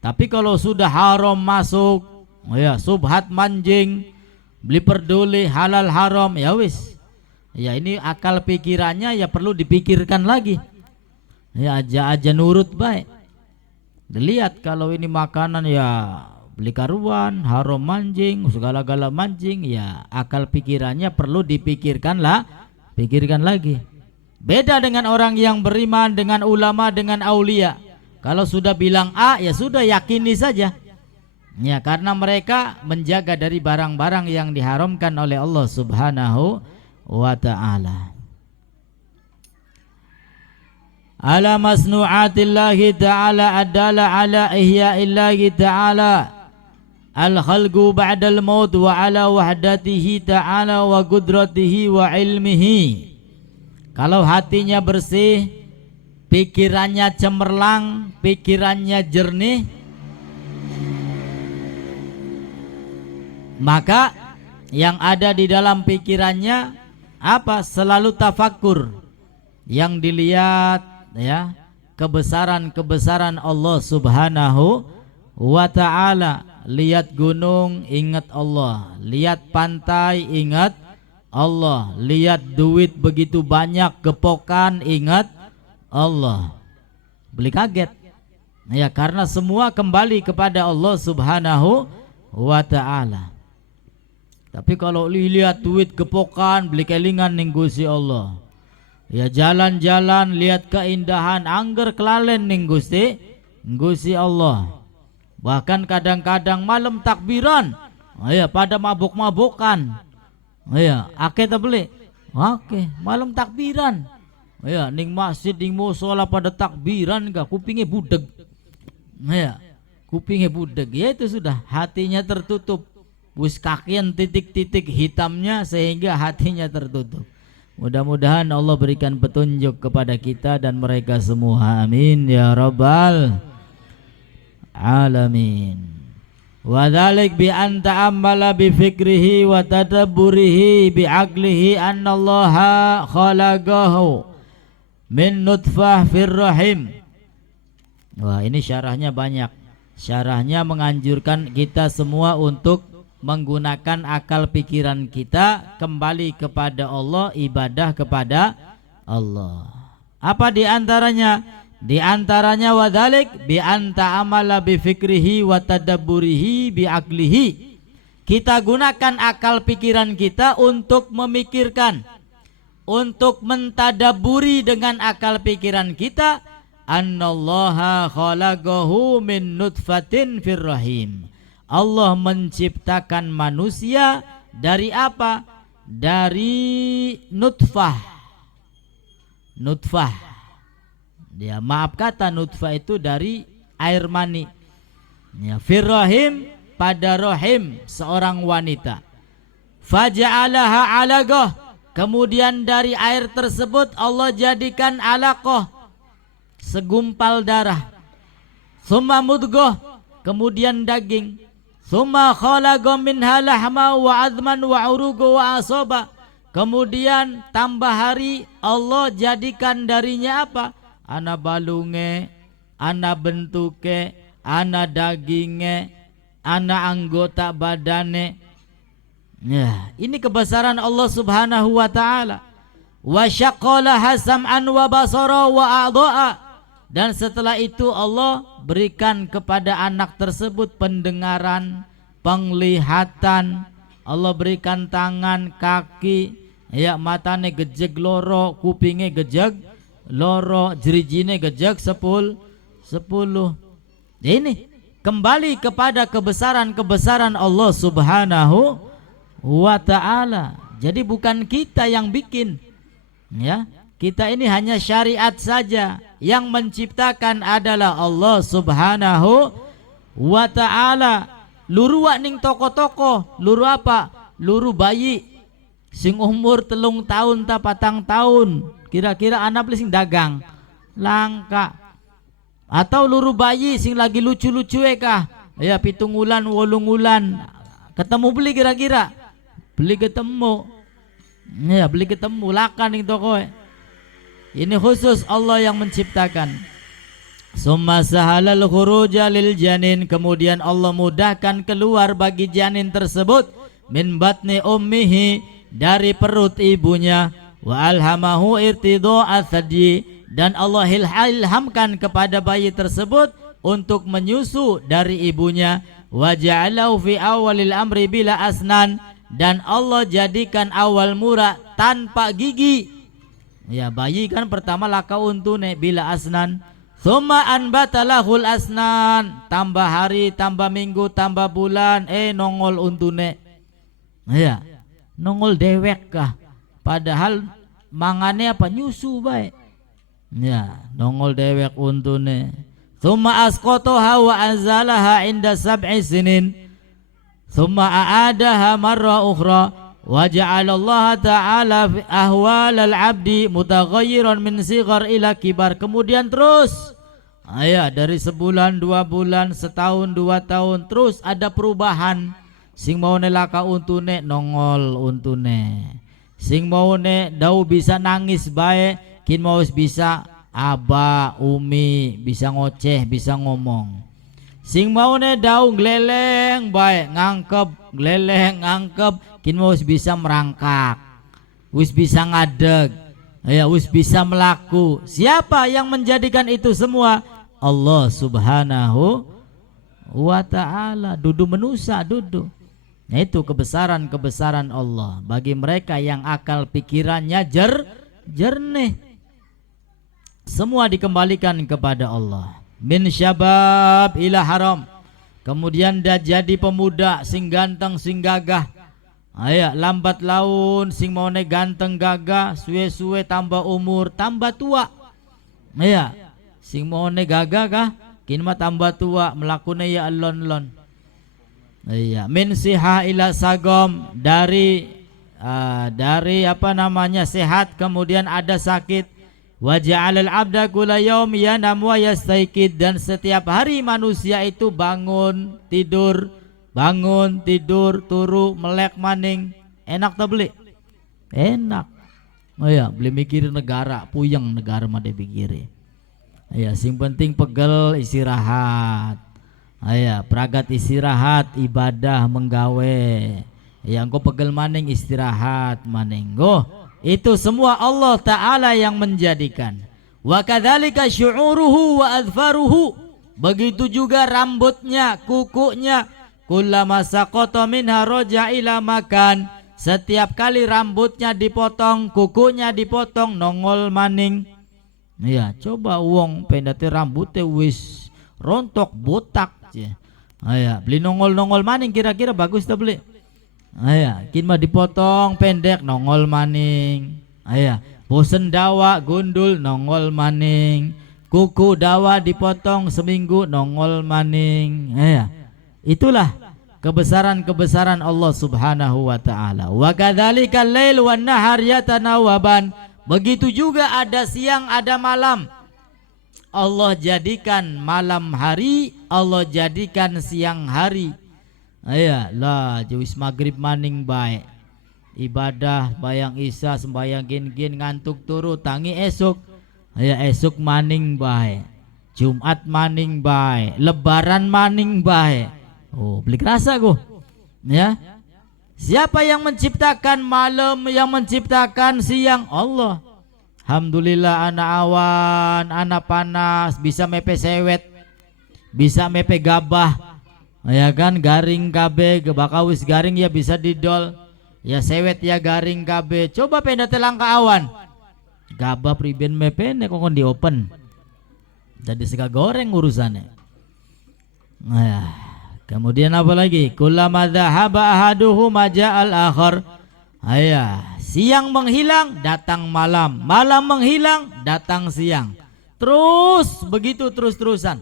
Tapi kalau sudah haram masuk, subhat manjing, beli peduli halal haram, ya wis. Ya ini akal pikirannya ya perlu dipikirkan lagi. Ya aja nurut baik. Dilihat kalau ini makanan ya beli karuan, haram manjing, segala-gala manjing, ya akal pikirannya perlu dipikirkan pikirkan lagi. Beda dengan orang yang beriman, dengan ulama, dengan aulia. Kalau sudah bilang A, ya sudah yakini saja. Ya, karena mereka menjaga dari barang-barang yang diharamkan oleh Allah Subhanahu wa ta'ala. Ala masnu'atillahi ta'ala adala ala ihya'illahi ta'ala al-khalqu ba'dal maut wa ala wahdatihi ta'ala wa qudratihi wa ilmihi. Kalau hatinya bersih, pikirannya cemerlang, pikirannya jernih, maka yang ada di dalam pikirannya apa? Selalu tafakkur. Yang dilihat ya kebesaran-kebesaran Allah Subhanahu wa ta'ala. Lihat gunung, ingat Allah. Lihat pantai, ingat Allah. Lihat duit begitu banyak, gepokan, ingat Allah. Beli kaget. Ya, karena semua kembali kepada Allah Subhanahu wa ta'ala. Tapi kalau lihat duit gepokan, beli kelingan ning Gusti Allah. Ya jalan-jalan lihat keindahan, angger kelalen ning Gusti Allah. Bahkan kadang-kadang malam takbiran, pada mabuk-mabukan. Akeh ta beli? Oke, malam takbiran. Ning masjid ning mushola pada takbiran enggak kupingnya budeg. Kupingnya budeg. Ya itu sudah hatinya tertutup. Wis kakian titik-titik hitamnya sehingga hatinya tertutup. Mudah-mudahan Allah berikan petunjuk kepada kita dan mereka semua. Amin ya rabbal alamin. Wa dzalik bi an ta'ammala bi fikrihi wa tadabburihi bi aqlihi annallaha khalaqahu min nutfah fir rahim. Wah, ini syarahnya banyak. Syarahnya menganjurkan kita semua untuk menggunakan akal pikiran kita kembali kepada Allah, ibadah kepada Allah. Apa di antaranya? Di antaranya wadzalik bi anta amala bi fikrihi wa tadabburihi bi aqlihi. Kita gunakan akal pikiran kita untuk memikirkan, untuk mentadaburi dengan akal pikiran kita, annallaha khalaqahu min nutfatin fir rahim. Allah menciptakan manusia dari apa? Dari nutfah. Nutfah. Ya, maaf kata nutfah itu dari air mani. Ya, firrahim pada rahim seorang wanita. faja'alaha 'alaqah, kemudian dari air tersebut Allah jadikan alaqah, segumpal darah. Summa mudghah, kemudian daging. Summa khalaqa minha lahma wa 'azman wa 'uruqa wa asaba, kemudian tambah hari Allah jadikan darinya apa? Ana balunge, ana bentuke, ana daginge, ana anggota badane. Ya, ini kebesaran Allah Subhanahu wa taala. Wa syaqqalaha sam'an wa basara wa a'dha'a, dan setelah itu Allah berikan kepada anak tersebut pendengaran, penglihatan. Allah berikan tangan, kaki, ya, matane gejeg loro, kupinge gejeg loro, jerijine gejeg 10. Ini kembali kepada kebesaran Allah Subhanahu wa ta'ala. Jadi bukan kita yang bikin, ya, kita ini hanya syariat saja. Yang menciptakan adalah Allah Subhanahu wa ta'ala. Luru ning toko-toko, luru apa? Luru bayi sing umur 3 tahun ta 4 tahun, kira-kira anak sing dagang langka. Atau luru bayi sing lagi lucu-lucu kah, ya 7 wulan 8 wulan, ketemu beli, kira-kira beli ketemu, ya beli ketemu lakan ning toko. Ini khusus Allah yang menciptakan. Summa sahalal khuruja lil janin, kemudian Allah mudahkan keluar bagi janin tersebut min batni ummihi, dari perut ibunya. Wa alhamahu irtidha'a thadyi, dan Allah ilhamkan kepada bayi tersebut untuk menyusu dari ibunya. Wa ja'alahu fi awalil amri bila asnan, dan Allah jadikan awal mula tanpa gigi. Ya, bayi kan pertama laka untune bila asnan. Tsumma anbatalahul asnan, tambah hari, tambah minggu, tambah bulan, nongol untune. Ya, nongol dewek kah, padahal mangane apa, nyusu bae. Ya, nongol dewek untune. Tsumma asqataha wa anzalaha inda 7 sinin. Tsumma a'adaha marra ukhra, wa ja'ala Allah ta'ala ahwal al-'abdi mutaghayyiran min sighar ila kibar. Kemudian terus, dari sebulan, 2 bulan, setahun, 2 tahun, terus ada perubahan. Sing mau nelaka untune nongol untune, sing mau ne dau bisa nangis bae, kin mau bisa aba umi, bisa ngoceh, bisa ngomong. Sing mau ne dau gleleng bae, ngangkep gleleng ngangkep, kin mau bisa merangkak, wis bisa ngadeg, ya wis bisa melaku. Siapa yang menjadikan itu semua? Allah Subhanahu wa ta'ala. Dudu menusa dudu. Nah, itu kebesaran Allah bagi mereka yang akal pikirannya jernih. Semua dikembalikan kepada Allah. Min syabab ila haram, kemudian dah jadi pemuda sing ganteng sing gagah. Lambat laun sing mau ne ganteng gagah, suwe-suwe tambah umur tambah tua. Sing mau ne gagah kah, kin mah tambah tua, melakune ya alon-lon. Min siha ila sagom, dari apa namanya, sehat kemudian ada sakit. Wa ja'alal 'abda kulla yaum yanam wa yastaiqid, dan setiap hari manusia itu bangun tidur turu melek maning. Enak tak beli? Enak. Beli mikir negara, puyeng negara mah dipikiri. Sing penting pegel istirahat. Pragat istirahat, ibadah menggawe. Engko pegel maning istirahat maning. Itu semua Allah Ta'ala yang menjadikan. Wa kadzalika syu'uruhu wa adfaruhu, begitu juga rambutnya, kukunya. Kullama saqata minha raja ila makan, setiap kali rambutnya dipotong, kukunya dipotong, nongol maning. Coba wong pendate rambutnya wis rontok botak. Beli nongol maning, kira-kira bagus tak beli? Kin mah dipotong pendek nongol maning. Bosen dawa gundul nongol maning. Kuku dawa dipotong seminggu nongol maning. Itulah kebesaran-kebesaran Allah Subhanahu wa taala. Wa kadzalikal lail wan nahar yatanawaban. Begitu juga ada siang ada malam. Allah jadikan malam hari, Allah jadikan siang hari. Aya lah jewis maghrib maning bae. Ibadah bayang isya sembayang gin ngantuk turu tangi esuk. Aya esuk maning bae. Jumat maning bae, lebaran maning bae. Oh, beli kerasa go. Ya. Siapa yang menciptakan malam, yang menciptakan siang? Allah. Alhamdulillah anak awan, anak panas, bisa mepe sewet, bisa mepe gabah, ya kan, garing kabe, bakawis garing ya bisa didol, ya sewet ya garing kabe. Coba penda telang ke awan, gabah priben mepe ne kok di open, jadi sega goreng urusannya. Nah, kemudian apa lagi? Kullama dhahaba ahaduhum maja'al akhar. Ayah, siang menghilang datang malam, malam menghilang datang siang. Terus begitu terus-terusan.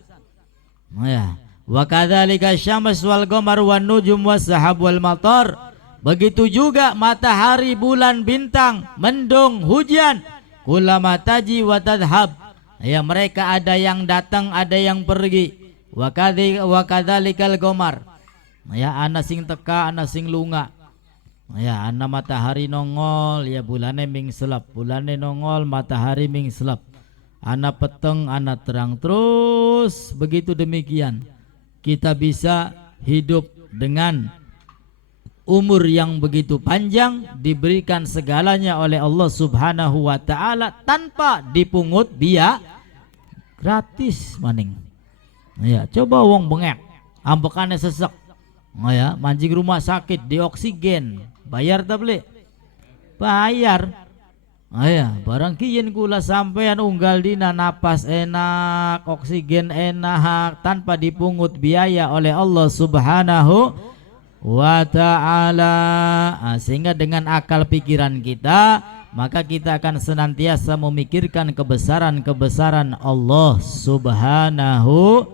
Ya, wa kadzalika syams wal qamar wan nujum was sahab wal matar. Begitu juga matahari, bulan, bintang, mendung, hujan. Kullama taji wa tadhhab. Ya, mereka ada yang datang, ada yang pergi. Wa kadzalikal qamar. Ya, ana sing teka, ana sing lunga. Ya, ana matahari nongol, ya bulane ming selap, bulane nongol, matahari ming selap. Ana peteng, ana terang, terus begitu demikian. Kita bisa hidup dengan umur yang begitu panjang, diberikan segalanya oleh Allah Subhanahu wa taala tanpa dipungut biaya, gratis maning. Ya, coba wong bengek, ambekane sesek. Ya, mancing rumah sakit di oksigen, bayar tak beli? Bayar. Ya, barang kiyen kula sampean unggal dina napas enak, oksigen enak tanpa dipungut biaya oleh Allah Subhanahu wa ta'ala. Sehingga dengan akal pikiran kita, maka kita akan senantiasa memikirkan kebesaran-kebesaran Allah Subhanahu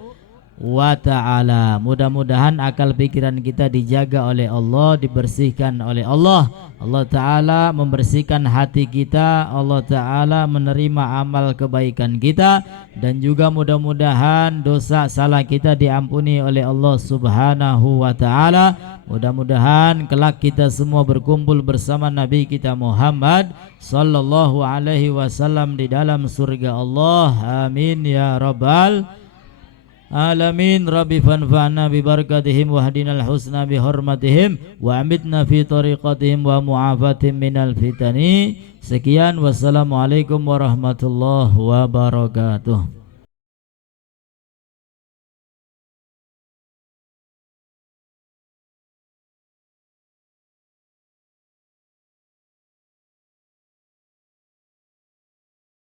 wa ta'ala. Mudah-mudahan akal pikiran kita dijaga oleh Allah, dibersihkan oleh Allah. Allah ta'ala membersihkan hati kita, Allah ta'ala menerima amal kebaikan kita, dan juga mudah-mudahan dosa salah kita diampuni oleh Allah Subhanahu wa ta'ala. Mudah-mudahan kelak kita semua berkumpul bersama Nabi kita Muhammad sallallahu alaihi wasallam di dalam surga Allah. Amin ya rabbal alamin. Rabbi fanfa'na bi barakatihim wa hadinal husna bi hurmatihim wa amitna fi tariqatihim wa mu'afatihim minal fitani. Sekian, wassalamualaikum warahmatullahi wabarakatuh.